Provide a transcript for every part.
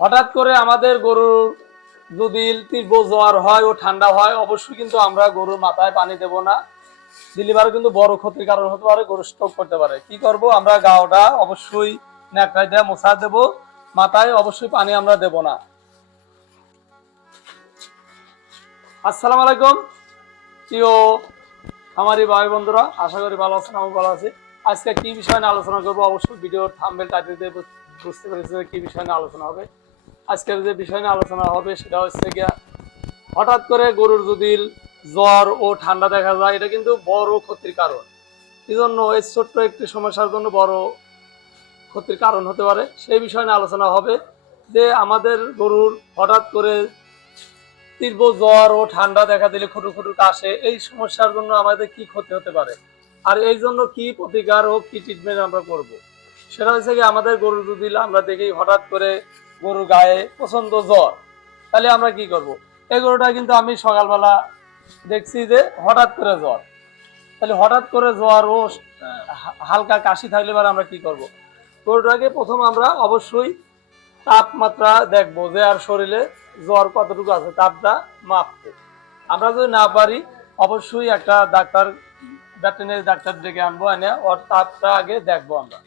হঠাৎ করে আমাদের গরুর যদি তীব্র জ্বর হয় ও ঠান্ডা হয়, অবশ্যই কিন্তু আমরা গরুর মাথায় পানি দেব না। দিলে পারে কিন্তু বড় ক্ষতির কারণ হতে পারে, গরু স্ট্রোক করতে পারে। কি করব, আমরা গাওটা অবশ্যই ন্যাকড়ায় দিয়ে মোছা দেব, মাথায় অবশ্যই পানি আমরা দেব না। আসসালামু আলাইকুম প্রিয় খামারি ভাই বন্ধুরা, আশা করি ভালো আছেন, আমি ভালো আছি। আজকে কি বিষয় নিয়ে আলোচনা করবো, অবশ্যই ভিডিওর থাম্বনেল টাইটেল দিয়ে বুঝতে পেরেছি কি বিষয় নিয়ে আলোচনা হবে। আজকের যে বিষয় নিয়ে আলোচনা হবে সেটা হচ্ছে গিয়া, হঠাৎ করে গরুর যদি জ্বর ও ঠান্ডা দেখা যায়, এটা কিন্তু বড় ক্ষতির কারণ। এই জন্য এই ছোট্ট একটি সমস্যার জন্য বড় ক্ষতির কারণ হতে পারে। সেই বিষয় নিয়ে আলোচনা হবে যে আমাদের গরুর হঠাৎ করে তীব্র জ্বর ও ঠান্ডা দেখা দিলে খুটু খুটু কাশে, এই সমস্যার জন্য আমাদের কি ক্ষতি হতে পারে, আর এই জন্য কি প্রতিকার ও কি ট্রিটমেন্ট আমরা করব। সেটা হচ্ছে কি, আমাদের গরু যদি আমরা দেখি হঠাৎ করে গরুর গায়ে প্রচন্ড জ্বর, তাহলে আমরা কি করব। এই গরুটা কিন্তু আমি সকালবেলা দেখছি যে হঠাৎ করে জ্বর, তাহলে হঠাৎ করে জ্বর ও হালকা কাশি থাকলে এবার আমরা কি করব। গরুটাকে প্রথম আমরা অবশ্যই তাপমাত্রা দেখবো যে আর শরীরে জ্বর কতটুকু আছে, তাপটা মাপবো। আমরা যদি না পারি, অবশ্যই একটা ডাক্তার, ভেটেরিনারি ডাক্তার ডেকে আনবো, এনে ওর তাপটা আগে দেখবো আমরা।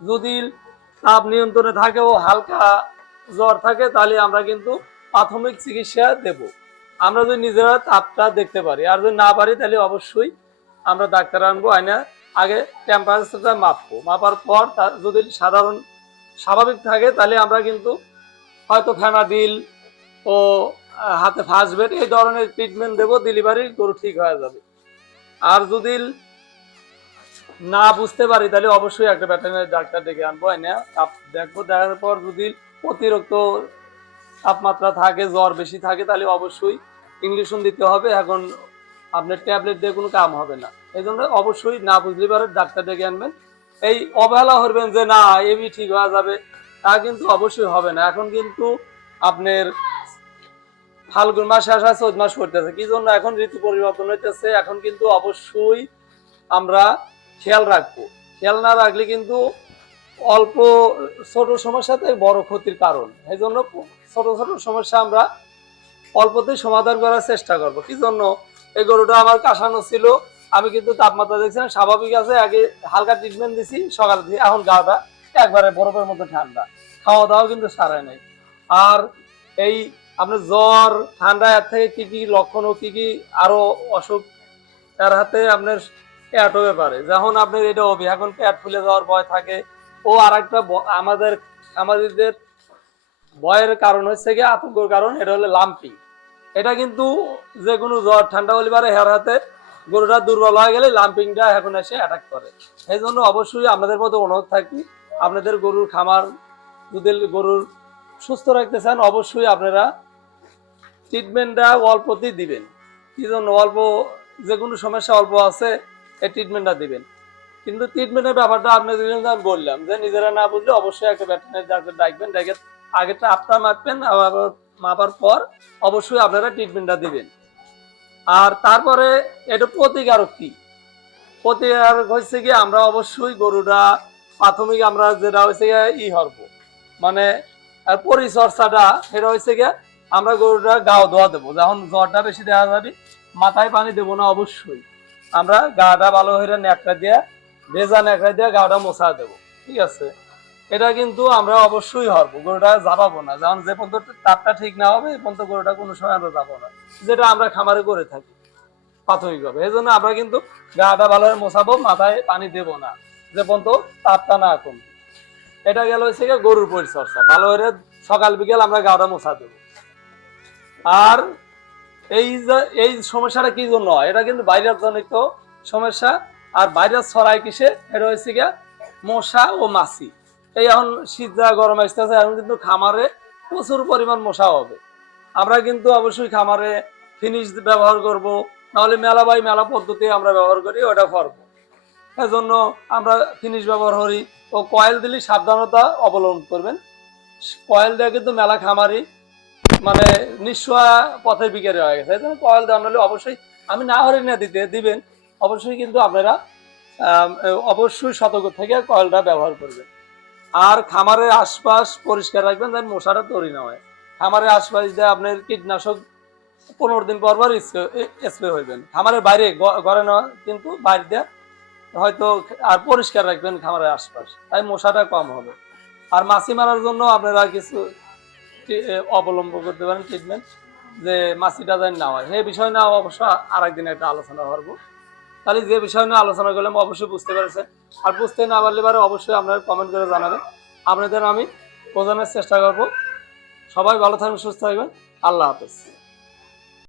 যদি তাপ নিয়ন্ত্রণে থাকে ও হালকা জ্বর থাকে, তাহলে আমরা কিন্তু প্রাথমিক চিকিৎসা দেব। আমরা যদি নিজেরা তাপটা দেখতে পারি, আর যদি না পারি, তাহলে অবশ্যই আমরা ডাক্তার আনবো, এনে আগে টেম্পারেচারটা মাপবো। মাপার পর যদি সাধারণ স্বাভাবিক থাকে, তাহলে আমরা কিন্তু হয়তো ফেনাডিল ও হাতে ফার্স্ট বেড এই ধরনের ট্রিটমেন্ট দেবো, ডেলিভারি গরু ঠিক হয়ে যাবে। আর যদি না বুঝতে পারি, তাহলে অবশ্যই একটা ভেটেরিনারি ডাক্তার ডেকে আনবো, এনে দেখবো। দেখার পর যদি অতিরিক্ত তাপমাত্রা থাকে, জ্বর বেশি থাকে, তাহলে অবশ্যই ইঞ্জেকশন দিতে হবে। এখন আপনার ট্যাবলেট দিয়ে কোনো কাম হবে না। এই জন্য অবশ্যই না বুঝলে পারে ডাক্তার ডেকে আনবেন। এই অবহেলা করবেন যে না এবি ঠিক হয়ে যাবে, তা কিন্তু অবশ্যই হবে না। এখন কিন্তু আপনার ফাল্গুন মাস শেষ হয়, চৈত মাস পড়তেছে, কি জন্য এখন ঋতু পরিবর্তন হইতেছে। এখন কিন্তু অবশ্যই আমরা খেয়াল রাখবো। খেয়াল না রাখলে কিন্তু অল্প ছোট সমস্যাতে বড় ক্ষতির কারণ। এই জন্য ছোট ছোট সমস্যা আমরা অল্পতেই সমাধান করার চেষ্টা করব। কি জন্য, এই গরুটা আমার কাশানো ছিল, আমি কিন্তু তাপমাত্রা দেখছিলাম স্বাভাবিক আছে, আগে হালকা ট্রিটমেন্ট দিছি সকাল থেকে, এখন গাটা একবারে বরফের মতো ঠান্ডা, খাওয়া দাওয়া কিন্তু সারাই নাই। আর এই আপনার জ্বর ঠান্ডা এর থেকে কি কি লক্ষণ ও কি কি আরো অসুখ তার হাতে আপনার পেট হতে পারে। যখন আপনার এটা হবে, এখন পেট ফুলে যাওয়ার ভয় থাকে। ও আর একটা আমাদের ভয়ের কারণ হচ্ছে কি, আতঙ্কের কারণ, এটা হলো লাম্পিং। এটা কিন্তু যে কোনো জ্বর ঠান্ডা হলে পারে হের হাতে গরুটা দুর্বল হয়ে গেলে লাম্পিংটা এখন এসে অ্যাটাক করে। এই জন্য অবশ্যই আমাদের মধ্যে অনুরোধ থাকি, আপনাদের গরুর খামার যদি গরুর সুস্থ রাখতে চান, অবশ্যই আপনারা ট্রিটমেন্টটা অল্পতেই দিবেন। কি জন্য, অল্প যে কোনো সমস্যা অল্প আছে, এই ট্রিটমেন্টটা দিবেন। কিন্তু ট্রিটমেন্টের ব্যাপারটা আপনাদের আমি বললাম যে নিজেরা না বুঝলে অবশ্যই একটা ভেটেরিনারি ডাক্তার ডাকবেন, ডেকে আগেটা আপনার মাপবেন, আবার মাপার পর অবশ্যই আপনারা ট্রিটমেন্টটা দিবেন। আর তারপরে এটা প্রতিকারক কি, প্রতিকারক হচ্ছে কি, আমরা অবশ্যই গরুটা প্রাথমিক আমরা যেটা হচ্ছে গিয়ে হরবো, মানে পরিচর্যাটা সেটা হচ্ছে গিয়ে, আমরা গরুটা গাও ধোয়া দেবো। যখন জ্বরটা বেশি দেখা যাবে, মাথায় পানি দেবো না, অবশ্যই আমরা গাটা ভালো হয়ে ন্যাকড়া দিয়ে, ভেজা ন্যাকড়া দিয়ে গাটা মোছা দেবো। ঠিক আছে, এটা কিন্তু আমরা অবশ্যই হরবো, গরুটা যাবাবো না। যখন যে পর্যন্ত তাপটা ঠিক না হবে, এই পর্যন্ত গরুটা কোনো সময় আমরা যাবো না, যেটা আমরা খামারে করে থাকি প্রাথমিকভাবে। এই জন্য আমরা কিন্তু গাটা ভালোভাবে মোছাবো, মাথায় পানি দেবো না যে পর্যন্ত তাপটা না কমবে। এটা গেল হচ্ছে গরুর পরিচর্যা, ভালো করে সকাল বিকেল আমরা গাটা মোছা দেবো। আর এই সমস্যাটা কি জন্য হয়, এটা কিন্তু ভাইরাস জনিত সমস্যা। আর ভাইরাস ছড়ায় কিসে, এটা হচ্ছে গিয়া মশা ও মাছি। এই এখন শীত যা গরম আসতেছে, এখন কিন্তু খামারে প্রচুর পরিমাণ মশা হবে। আমরা কিন্তু অবশ্যই খামারে ফিনিশ ব্যবহার করব, নাহলে মেলা বাই মেলা পদ্ধতি আমরা ব্যবহার করি, ওটা করবো। এজন্য আমরা ফিনিশ ব্যবহার করি। ও কয়েল দিলে সাবধানতা অবলম্বন করবেন। কয়েল দেওয়া কিন্তু মেলা খামারি মানে নিঃস্ব পথের বিকারে হয়ে গেছে। এই জন্য কয়েল দেওয়া হলে অবশ্যই, আমি না হরে না দিবেন, অবশ্যই কিন্তু আপনারা অবশ্যই সতর্ক থেকে কয়েলটা ব্যবহার করবেন। আর খামারের আশপাশ পরিষ্কার রাখবেন, যেন মশাটা তৈরি না হয়। খামারের আশপাশ দিয়ে আপনার কীটনাশক 15 দিন পর পর স্প্রে হইবেন। খামারের বাইরে, ঘরে না, কিন্তু বাইরে দিয়ে হয়তো। আর পরিষ্কার রাখবেন খামারের আশপাশ, তাই মশাটা কম হবে। আর মাছি মারার জন্য আপনারা কিছু অবলম্বন করতে পারেন ট্রিটমেন্ট, যে মাছিটা যেন না হয়। সেই বিষয় না অবশ্য আরেকদিন একটা আলোচনা করবো। তাহলে যে বিষয় নিয়ে আলোচনা করলাম অবশ্যই বুঝতে পেরেছেন। আর বুঝতে না পারলে পারে অবশ্যই আপনারা কমেন্ট করে জানাবেন, আপনাদের আমি বোঝানোর চেষ্টা করবো। সবাই ভালো থাকবেন, সুস্থ থাকবেন। আল্লাহ হাফেজ।